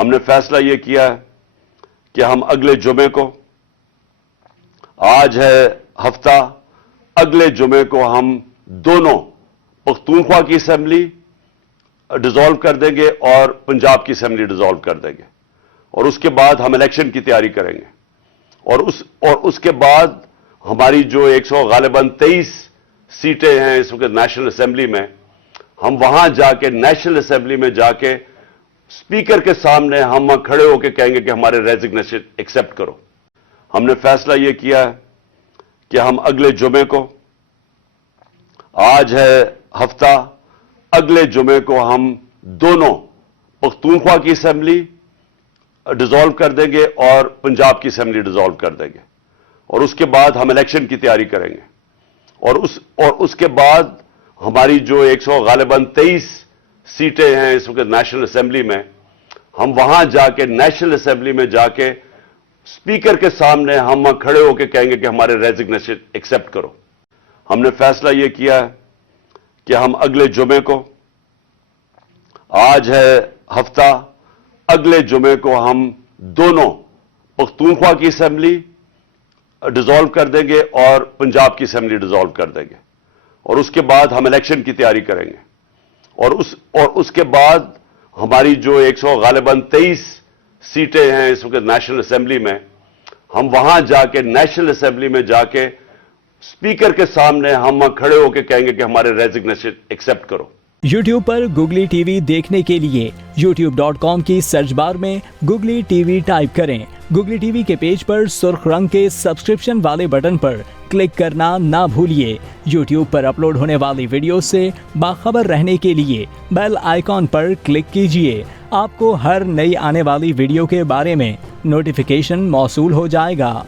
ہم نے فیصلہ یہ کیا ہے کہ ہم اگلے جمعے کو، آج ہے ہفتہ، اگلے جمعے کو ہم دونوں پختونخوا کی اسمبلی ڈیزالو کر دیں گے اور پنجاب کی اسمبلی ڈیزالو کر دیں گے، اور اس کے بعد ہم الیکشن کی تیاری کریں گے، اور اس کے بعد ہماری جو 100 غالباً 23 سیٹیں ہیں اس وقت نیشنل اسمبلی میں، ہم وہاں جا کے نیشنل اسمبلی میں جا کے اسپیکر کے سامنے ہم کھڑے ہو کے کہیں گے کہ ہمارے ریزگنیشن ایکسپٹ کرو۔ ہم نے فیصلہ یہ کیا ہے کہ ہم اگلے جمعے کو، آج ہے ہفتہ، اگلے جمعے کو ہم دونوں پختونخوا کی اسمبلی ڈیزالو کر دیں گے اور پنجاب کی اسمبلی ڈیزالو کر دیں گے، اور اس کے بعد ہم الیکشن کی تیاری کریں گے، اور اس کے بعد ہماری جو 100 غالباً 23 سیٹیں ہیں اس وقت نیشنل اسمبلی میں، ہم وہاں جا کے نیشنل اسمبلی میں جا کے اسپیکر کے سامنے ہم کھڑے ہو کے کہیں گے کہ ہمارے ریزگنیشن ایکسپٹ کرو۔ ہم نے فیصلہ یہ کیا ہے کہ ہم اگلے جمعے کو، آج ہے ہفتہ، اگلے جمعے کو ہم دونوں پختونخوا کی اسمبلی ڈیزالو کر دیں گے اور پنجاب کی اسمبلی ڈیزالو کر دیں گے، اور اس کے بعد ہم الیکشن کی تیاری کریں گے، اور اس کے بعد ہماری جو 100 غالباً 23 سیٹیں ہیں اس وقت نیشنل اسمبلی میں، ہم وہاں جا کے نیشنل اسمبلی میں جا کے اسپیکر کے سامنے ہم کھڑے ہو کے کہیں گے کہ ہمارے ریزگنیشن ایکسپٹ کرو۔ یوٹیوب پر گوگلی ٹی وی دیکھنے کے لیے youtube.com کی سرچ بار میں گوگلی ٹی وی ٹائپ کریں۔ گوگلی ٹی وی کے پیج پر سرخ رنگ کے سبسکرپشن والے بٹن پر کلک کرنا نہ بھولیے۔ یوٹیوب پر اپلوڈ ہونے والی ویڈیو سے باخبر رہنے کے لیے بیل آئیکن پر کلک کیجیے۔ آپ کو ہر نئی آنے والی ویڈیو کے بارے میں نوٹیفیکیشن موصول ہو جائے گا۔